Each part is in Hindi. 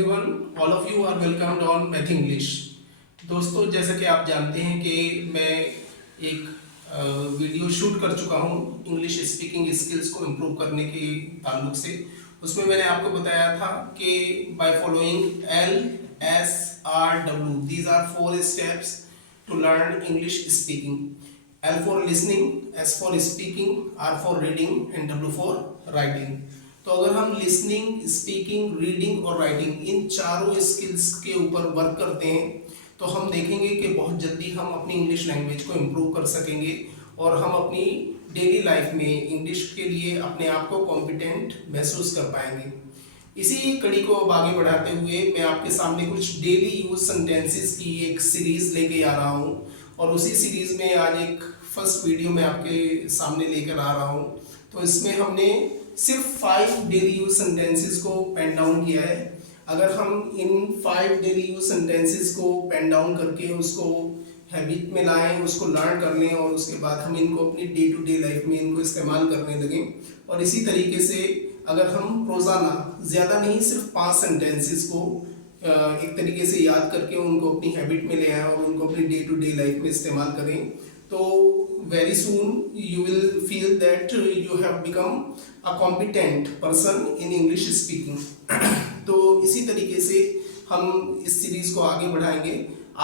everyone, all of you are welcomed on Math English। दोस्तों, जैसा कि आप जानते हैं कि मैं एक वीडियो शूट कर चुका हूं इंग्लिश स्पीकिंग स्किल्स को इम्प्रूव करने के ताल्लुक से। उसमें मैंने आपको बताया था कि by following LSRW, these are 4 steps to learn English speaking. L for listening, S for speaking, R for reading and W for writing। तो अगर हम लिसनिंग, स्पीकिंग, रीडिंग और राइटिंग इन चारों स्किल्स के ऊपर वर्क करते हैं तो हम देखेंगे कि बहुत जल्दी हम अपनी इंग्लिश लैंग्वेज को इम्प्रूव कर सकेंगे और हम अपनी डेली लाइफ में इंग्लिश के लिए अपने आप को कॉम्पिटेंट महसूस कर पाएंगे। इसी कड़ी को अब आगे बढ़ाते हुए मैं आपके सामने कुछ डेली यूज सेंटेंसेस की एक सीरीज लेके आ रहा हूँ और उसी सीरीज में आज एक फर्स्ट वीडियो मैं आपके सामने लेकर आ रहा हूँ। तो इसमें हमने सिर्फ 5 डेली यूज सेंटेंसेस को पेन डाउन किया है। अगर हम इन 5 डेली यूज सेंटेंसेस को पेन डाउन करके उसको हैबिट में लाएं, उसको लर्न कर लें और उसके बाद हम इनको अपनी डे टू डे लाइफ में इनको इस्तेमाल करने लगें और इसी तरीके से अगर हम रोज़ाना ज़्यादा नहीं सिर्फ 5 सेंटेंसेस को एक तरीके से याद करके उनको अपनी हैबिट में ले आएं और उनको अपनी डे टू डे लाइफ में इस्तेमाल करें तो very soon you will feel that you have become a competent person in English speaking। तो इसी तरीके से हम इस सीरीज को आगे बढ़ाएंगे।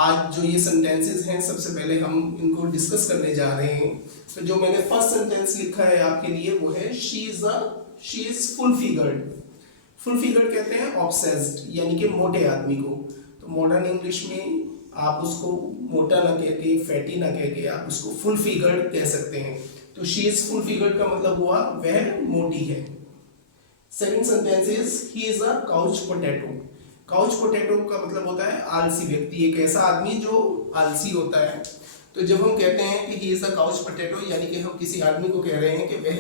आज जो ये सेंटेंसेस हैं सबसे पहले हम इनको डिस्कस करने जा रहे हैं। तो जो मैंने फर्स्ट सेंटेंस लिखा है आपके लिए वो है she is full figured. Full figured कहते हैं ऑब्सेस्ड यानी कि मोटे आदमी को। तो मॉडर्न इंग्लिश में आप उसको मोटा ना कह के, फैटी ना कह के आप उसको फुल फिगर्ड कह सकते हैं। तो शी इज फुल फिगर्ड का मतलब हुआ वह मोटी है। Second sentence is he is a couch potato. Couch potato का मतलब होता है आलसी व्यक्ति, एक ऐसा आदमी जो आलसी होता है। तो जब हम कहते हैं कि he is a couch potato यानी कि हम किसी आदमी को कह रहे हैं कि वह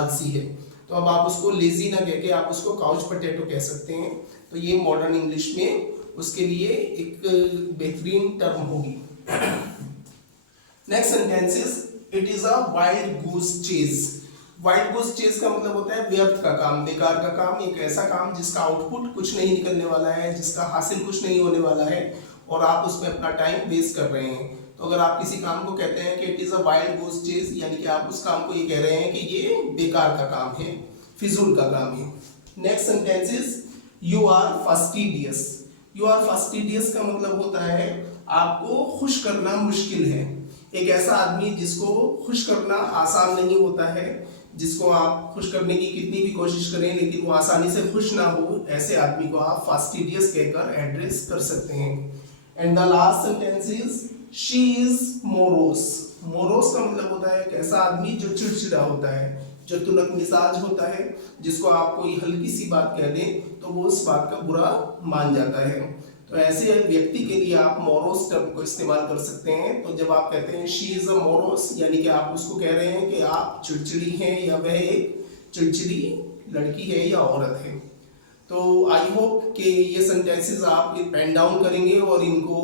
आलसी है। तो अब आप उसको लेजी ना कह के आप उसको काउच पोटैटो कह सकते हैं। तो ये मॉडर्न इंग्लिश में उसके लिए एक बेहतरीन टर्म होगी। Next sentence is it is a wild goose chase. Wild goose chase का मतलब होता है व्यर्थ का काम, बेकार का काम, एक ऐसा काम जिसका आउटपुट कुछ नहीं निकलने वाला है, जिसका हासिल कुछ नहीं होने वाला है और आप उसमें अपना टाइम वेस्ट कर रहे हैं। तो अगर आप किसी काम को कहते हैं कि it is a wild goose chase यानी कि आप उस काम को ये कह रहे हैं कि ये बेकार का काम है, फिजूल का काम है। Next sentence is you are fastidious. You are fastidious का मतलब होता है आपको खुश करना मुश्किल है। एक ऐसा आदमी जिसको खुश करना आसान नहीं होता है, जिसको आप खुश करने की कितनी भी कोशिश करें लेकिन वो आसानी से खुश ना हो, ऐसे आदमी को आप फास्टिडियस कहकर एड्रेस कर सकते हैं। And the last sentence is she is morose. Morose का मतलब होता है एक ऐसा आदमी जो चिड़चिड़ा होता है, जो तुनक मिजाज होता है, जिसको आप कोई हल्की सी बात कह दें तो वो उस बात का बुरा मान जाता है। तो ऐसे व्यक्ति के लिए आप मोरोस टर्म को इस्तेमाल कर सकते हैं। तो जब आप कहते हैं शी इज अ मोरोस यानी कि आप उसको कह रहे हैं कि आप चिड़चिड़ी हैं या वह एक चिड़चिड़ी लड़की है या औरत है। तो आई होप कि ये सेंटेंसेस आप पेन डाउन करेंगे और इनको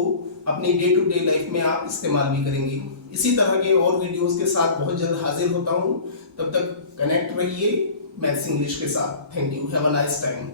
अपनी डे टू डे लाइफ में आप इस्तेमाल भी करेंगे। इसी तरह के और वीडियोस के साथ बहुत जल्द हाजिर होता हूँ। तब तक कनेक्ट रहिए मैथ्स इंग्लिश के साथ। Thank you, have a nice time.